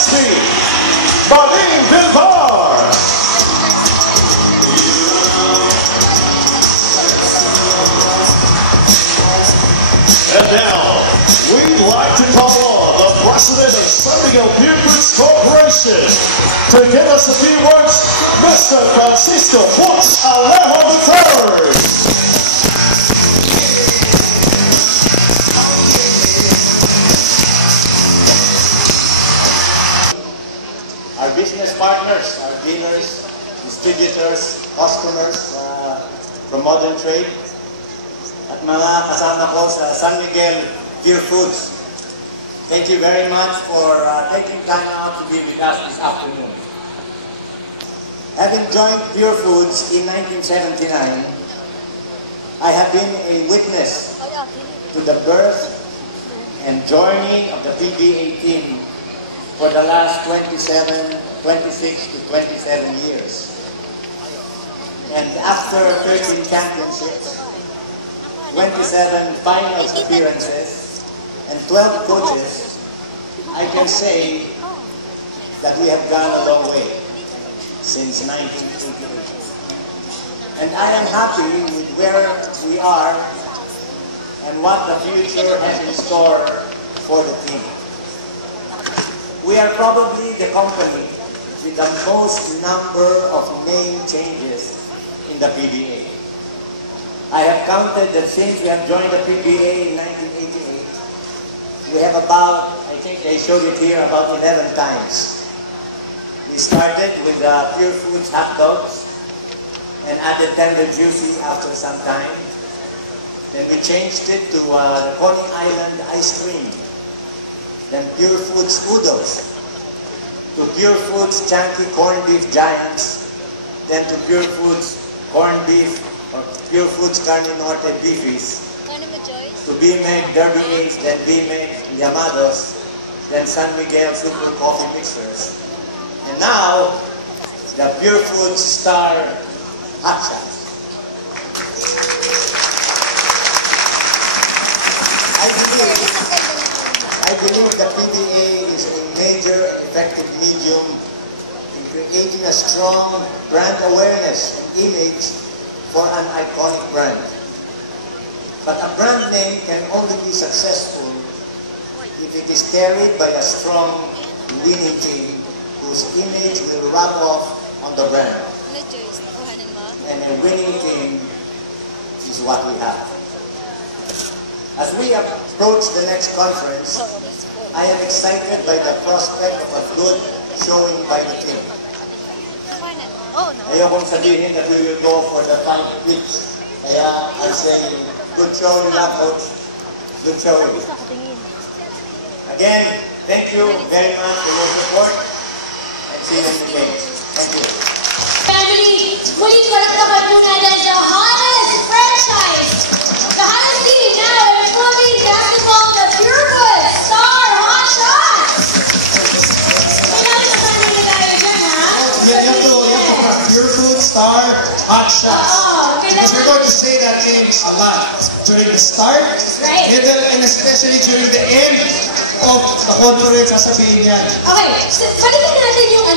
Crosby, Pauline Bilbar. And now, we'd like to call on the president of San Miguel Beer Foods Corporation to give us a few words, Mr. Francisco Puts Alejo III. Our business partners, our dealers, distributors, customers from modern trade, at mga kasama ko sa San Miguel Beer Foods. Thank you very much for taking time out to be with us this afternoon. Having joined Beer Foods in 1979, I have been a witness to the birth and journey of the PBA team for the last 26 to 27 years. And after 13 championships, 27 finals appearances, and 12 coaches, I can say that we have gone a long way since 1988. And I am happy with where we are and what the future has in store for the team. We are probably the company with the most number of name changes in the PBA. I have counted that since we have joined the PBA in 1988, we have about, I think I showed it here, about 11 times. We started with Pure Foods hot dogs and added tender juicy after some time. Then we changed it to the Coney Island ice cream. Then Pure Foods Udos, to Pure Foods Chunky Corned Beef Giants, then to Pure Foods Corned Beef or Pure Foods Carne Norte Beefies, to BMEG Derby Ace, then BMEG Llamados, then San Miguel Super Coffee Mixers. And now, the Pure Foods Star Hot Shots. I believe the PBA is a major and effective medium in creating a strong brand awareness and image for an iconic brand. But a brand name can only be successful if it is carried by a strong winning team whose image will rub off on the brand. And a winning team is what we have. As we approach the next conference, I am excited by the prospect of a good showing by the team. Ayokong sabihin that we will go for the fun pitch. Kaya I say, good showing lang, coach. Good showing. Again, thank you very much for your support and see you in the games. Thank you. Family, muling palakpakan po natin the hottest franchise, the hottest team now in Philippine basketball, the Pure Foods Star Hot Shots. Kailangan sa kanila tayo dyan, ha? Yeah, you have to Pure Foods Star Hot Shots. Because we're going to say that name a lot during the start, middle, and especially during the end of the conference, sasabihin yan. Okay, so balikan natin yung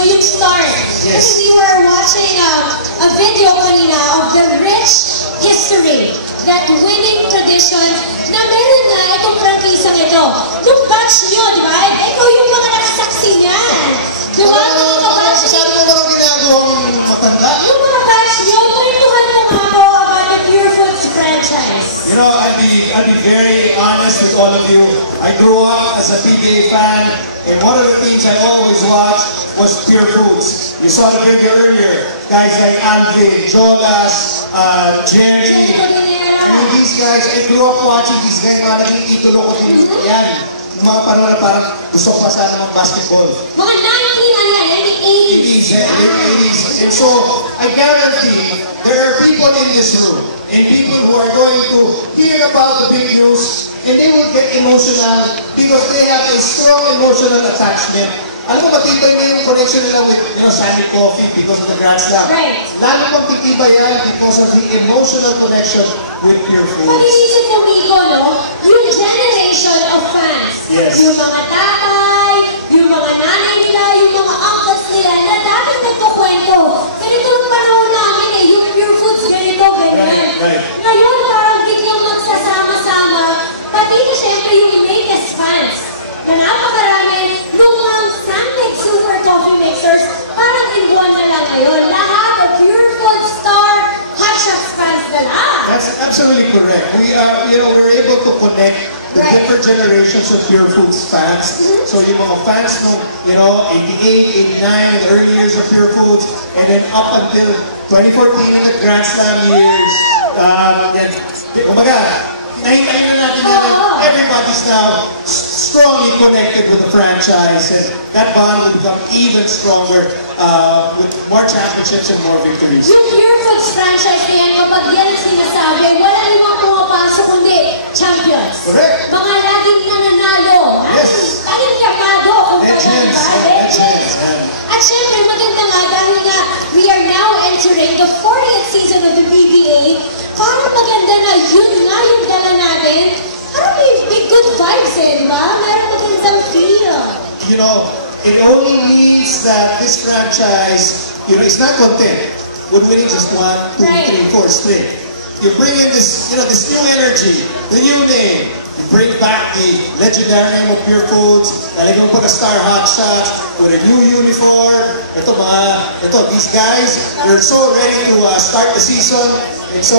yung start. Yes. Kasi we were watching a video kanina of the rich history, that winning tradition na meron na itong prangkisang ito. Nung batch nyo, di ba? Ikaw yung mga nakasaksi niyan. Di ba? Masasabi mo bang ginagawang matanda? Yung mga batch nyo, kwentuhan mo nga po about the Pure Foods franchise. You know, I'd be very honest with all of you. I grew up as a PBA fan, and one of the things I always watched was Pure Foods. We saw the video earlier. Guys like Alvin, Jolas, Jerry. I mean, these guys, I grew up watching these guys. Mga naging idolo ko din. Yan. Yung mga panahon na parang gusto ko pa sana mag-basketball. Mga 1980s. Late 80s. And so, I guarantee there are people in this room and people who are going to hear about the big news and they will get emotional because they have a strong emotional attachment. Alam mo, matibay na yung connection nila with, Sammy Coffee because of the Grand Slam. Right. Lalo pang titibay yan because of the emotional connection with Pure Foods. Pag-iisip mo, Miko, no? Yung generation of fans. Yes. Yung mga tatay, yung mga absolutely correct. We are, we're able to connect the Right. different generations of Pure Foods fans. So yung mga fans no, 88, 89, in the early years of Pure Foods, and then up until 2014 in the Grand Slam years. Yan, kumbaga, nahintayin na natin yan. Everybody's now strongly connected with the franchise, and that bond will become even stronger with more championships and more victories. Yung Pure Foods franchise na yan, kapag yan sinasabi, wala limang pumapasok kundi champions. Correct. Mga laging nananalo. Yes. Laging kapado. Kung Legends. Legends. At syempre, maganda nga dahil nga we are now entering the 40th season of the PBA. Parang maganda na yun nga yung dala natin. Parang may good vibes di ba? Meron magandang feel. It only means that this franchise, is not content with winning just 1, 2, Right. 3, 4 straight. You bring in this, this new energy, the new name. You bring back the legendary name of Pure Foods. Talagang pagka-star hot shots with a new uniform. These guys, they're so ready to start the season. And so,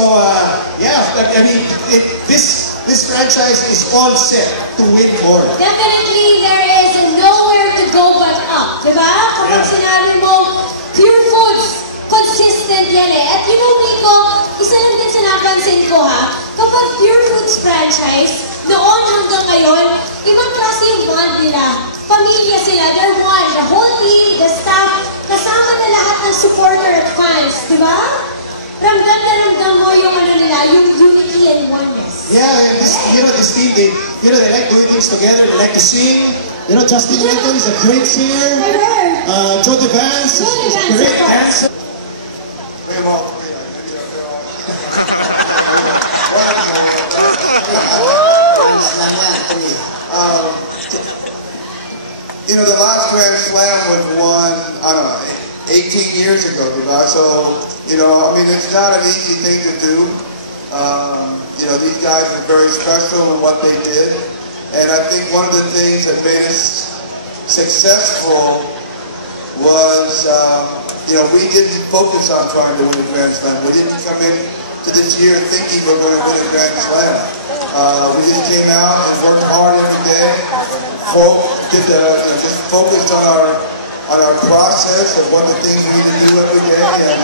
this franchise is all set to win more. Definitely, there is nowhere to go but up. Diba? Kapag sinabi mo, Pure Foods, consistent yan At Nico, isa lang din sa napansin ko kapag Pure Foods franchise, noon hanggang ngayon, ibang klase yung bond nila. Pamilya sila, they're one. The whole team, the staff, kasama na lahat ng supporter at fans. Diba? Ramdam na ramdam mo yung yung unity and oneness. Yeah, this team, they like doing things together. They like to sing. Justin Linton is a great singer. I heard. Joe Devance is a great dancer. Bring them all three. The last Grand Slam was won, I don't know, 18 years ago, so, it's not an easy thing to do. These guys were very special in what they did. And I think one of the things that made us successful was, we didn't focus on trying to win a Grand Slam. We didn't come in to this year thinking we're going to win a Grand Slam. We just came out and worked hard every day. Just focused on our process of what the things we need to do every day. And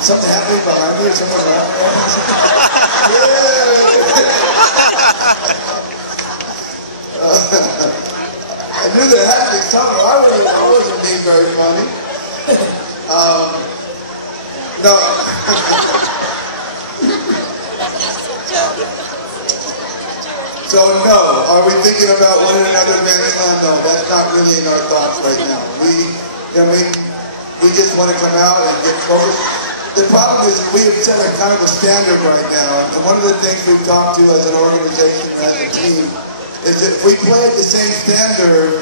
something happening behind me or someone laughing at I knew there had to be something. I wasn't being very funny. No. So no, are we thinking about winning another Grand Slam? No, that's not really in our thoughts right now. We just want to come out and get focused. The problem is we have set a kind of a standard right now, and one of the things we've talked to as an organization and as a team is that if we play at the same standard,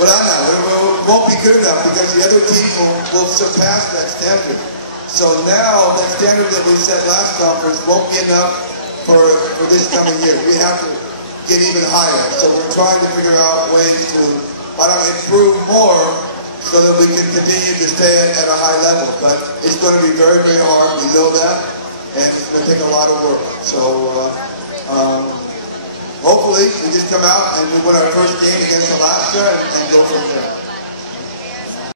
well, I know, it won't be good enough because the other team will surpass that standard. So now, that standard that we set last conference won't be enough for this coming year. We have to get even higher. So we're trying to figure out ways to improve more so that we can continue to stay at a high level. But it's going to be very, very hard. We know that. And it's going to take a lot of work. So hopefully we just come out and we win our first game against Alaska and go from there.